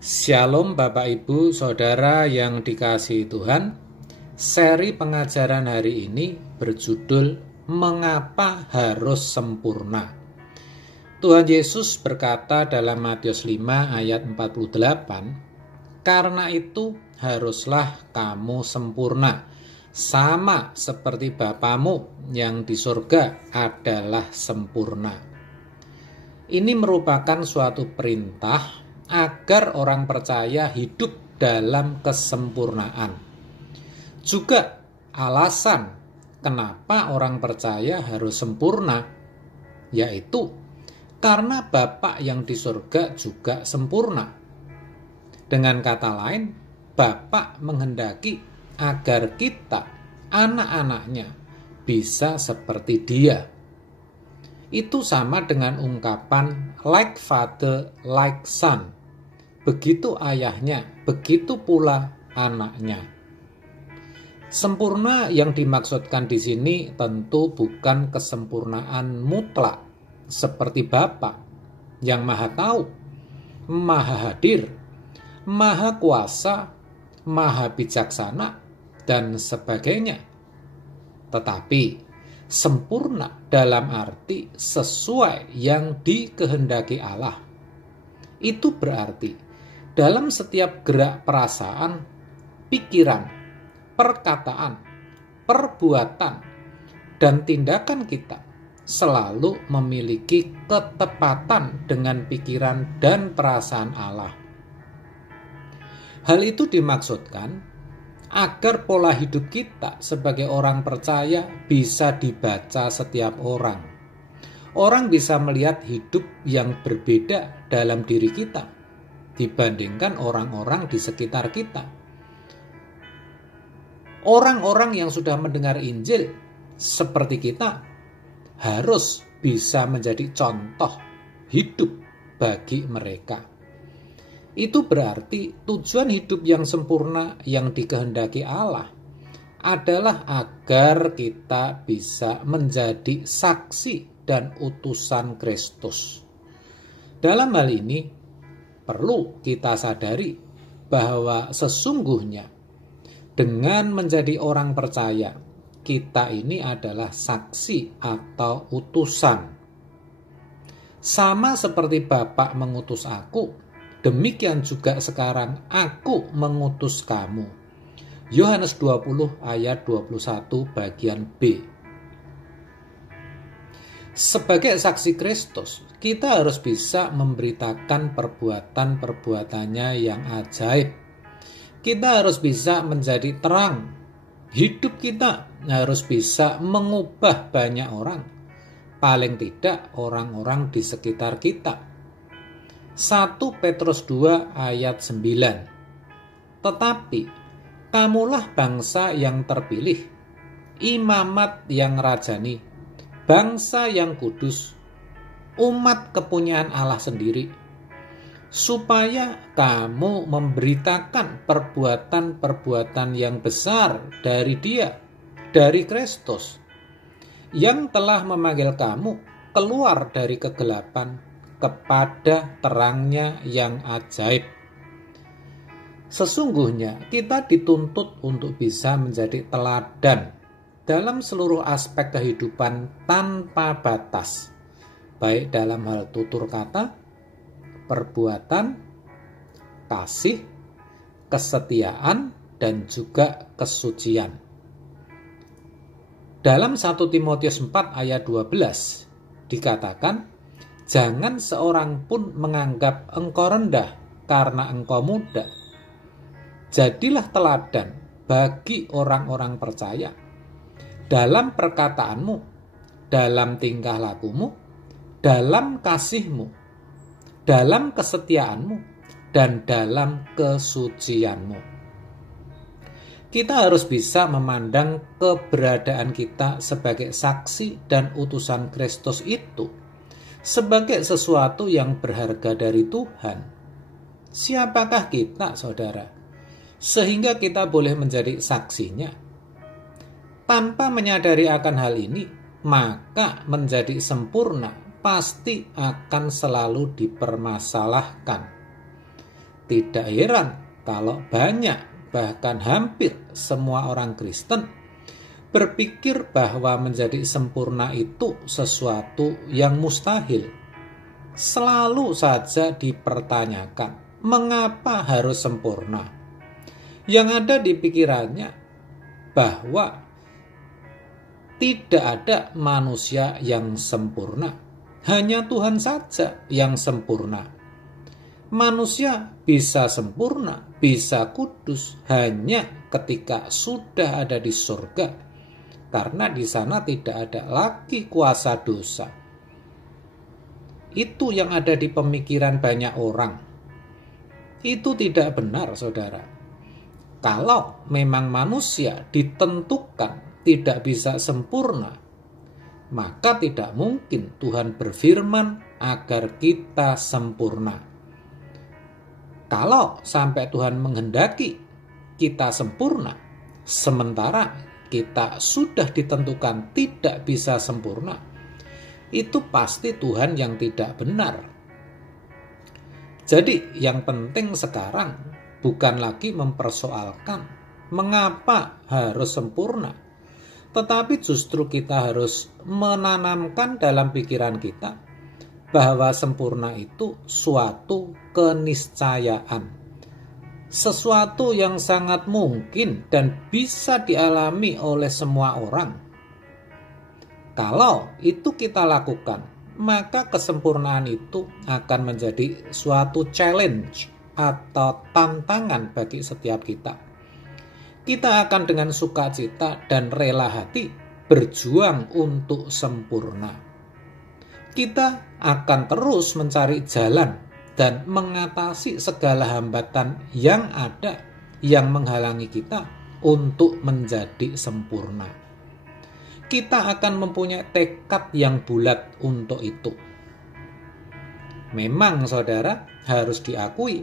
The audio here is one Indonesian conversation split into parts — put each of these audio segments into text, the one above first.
Shalom Bapak Ibu Saudara yang dikasihi Tuhan. Seri pengajaran hari ini berjudul Mengapa Harus Sempurna. Tuhan Yesus berkata dalam Matius 5 ayat 48, "Karena itu haruslah kamu sempurna, sama seperti Bapamu yang di surga adalah sempurna." Ini merupakan suatu perintah agar orang percaya hidup dalam kesempurnaan. Juga alasan kenapa orang percaya harus sempurna, yaitu karena Bapa yang di surga juga sempurna. Dengan kata lain, Bapa menghendaki agar kita, anak-anaknya, bisa seperti Dia. Itu sama dengan ungkapan like father, like son. Begitu ayahnya, begitu pula anaknya. Sempurna yang dimaksudkan di sini tentu bukan kesempurnaan mutlak seperti Bapa yang Maha Tahu, Maha Hadir, Maha Kuasa, Maha Bijaksana, dan sebagainya. Tetapi sempurna dalam arti sesuai yang dikehendaki Allah. Itu berarti dalam setiap gerak perasaan, pikiran, perkataan, perbuatan, dan tindakan kita selalu memiliki ketepatan dengan pikiran dan perasaan Allah. Hal itu dimaksudkan agar pola hidup kita sebagai orang percaya bisa dibaca setiap orang. Orang bisa melihat hidup yang berbeda dalam diri kita dibandingkan orang-orang di sekitar kita. Orang-orang yang sudah mendengar Injil seperti kita harus bisa menjadi contoh hidup bagi mereka. Itu berarti tujuan hidup yang sempurna yang dikehendaki Allah adalah agar kita bisa menjadi saksi dan utusan Kristus. Dalam hal ini, perlu kita sadari bahwa sesungguhnya dengan menjadi orang percaya, kita ini adalah saksi atau utusan. Sama seperti Bapa mengutus aku, demikian juga sekarang aku mengutus kamu. Yohanes 20 ayat 21 bagian B. Sebagai saksi Kristus, kita harus bisa memberitakan perbuatan-perbuatannya yang ajaib. Kita harus bisa menjadi terang. Hidup kita harus bisa mengubah banyak orang. Paling tidak orang-orang di sekitar kita. 1 Petrus 2 ayat 9. Tetapi kamulah bangsa yang terpilih, imamat yang rajani, bangsa yang kudus, umat kepunyaan Allah sendiri, supaya kamu memberitakan perbuatan-perbuatan yang besar dari Dia, dari Kristus, yang telah memanggil kamu keluar dari kegelapan kepada terangnya yang ajaib. Sesungguhnya kita dituntut untuk bisa menjadi teladan dalam seluruh aspek kehidupan tanpa batas, baik dalam hal tutur kata, perbuatan, kasih, kesetiaan, dan juga kesucian. Dalam 1 Timotius 4 ayat 12 dikatakan, "Jangan seorang pun menganggap engkau rendah karena engkau muda. Jadilah teladan bagi orang-orang percaya dalam perkataanmu, dalam tingkah lakumu, dalam kasihmu, dalam kesetiaanmu, dan dalam kesucianmu." Kita harus bisa memandang keberadaan kita sebagai saksi dan utusan Kristus itu sebagai sesuatu yang berharga dari Tuhan. Siapakah kita, saudara, sehingga kita boleh menjadi saksinya? Tanpa menyadari akan hal ini, maka menjadi sempurna pasti akan selalu dipermasalahkan. tidak heran kalau banyak, bahkan hampir semua orang Kristen berpikir bahwa menjadi sempurna itu sesuatu yang mustahil. Selalu saja dipertanyakan, mengapa harus sempurna? Yang ada di pikirannya bahwa tidak ada manusia yang sempurna, hanya Tuhan saja yang sempurna. Manusia bisa sempurna, bisa kudus hanya ketika sudah ada di surga, karena di sana tidak ada lagi kuasa dosa. Itu yang ada di pemikiran banyak orang. Itu tidak benar, saudara. Kalau memang manusia ditentukan tidak bisa sempurna, maka tidak mungkin Tuhan berfirman agar kita sempurna. Kalau sampai Tuhan menghendaki kita sempurna, sementara kita sudah ditentukan tidak bisa sempurna, itu pasti Tuhan yang tidak benar. Jadi yang penting sekarang bukan lagi mempersoalkan mengapa harus sempurna, tetapi justru kita harus menanamkan dalam pikiran kita bahwa sempurna itu suatu keniscayaan, sesuatu yang sangat mungkin dan bisa dialami oleh semua orang. Kalau itu kita lakukan, maka kesempurnaan itu akan menjadi suatu challenge atau tantangan bagi setiap kita. Kita akan dengan sukacita dan rela hati berjuang untuk sempurna. Kita akan terus mencari jalan dan mengatasi segala hambatan yang ada yang menghalangi kita untuk menjadi sempurna. Kita akan mempunyai tekad yang bulat untuk itu. Memang saudara harus diakui,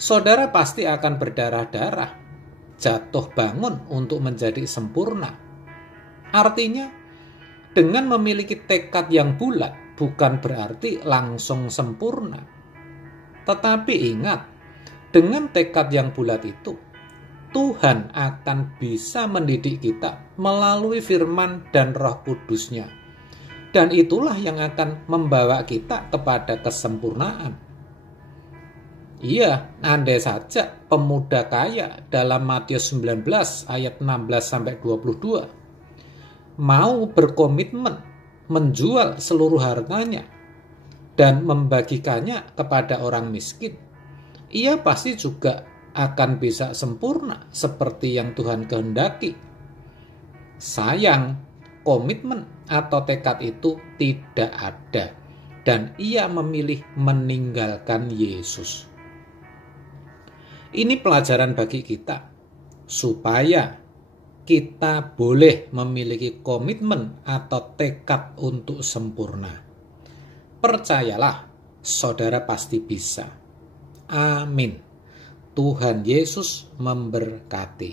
saudara pasti akan berdarah-darah, jatuh bangun untuk menjadi sempurna. Artinya, dengan memiliki tekad yang bulat bukan berarti langsung sempurna. Tetapi ingat, dengan tekad yang bulat itu, Tuhan akan bisa mendidik kita melalui firman dan Roh Kudus-Nya. Dan itulah yang akan membawa kita kepada kesempurnaan. Iya, andai saja pemuda kaya dalam Matius 19 ayat 16-22 mau berkomitmen menjual seluruh hartanya dan membagikannya kepada orang miskin, ia pasti juga akan bisa sempurna seperti yang Tuhan kehendaki. Sayang, komitmen atau tekad itu tidak ada dan ia memilih meninggalkan Yesus. Ini pelajaran bagi kita supaya kita boleh memiliki komitmen atau tekad untuk sempurna. Percayalah, saudara pasti bisa. Amin. Tuhan Yesus memberkati.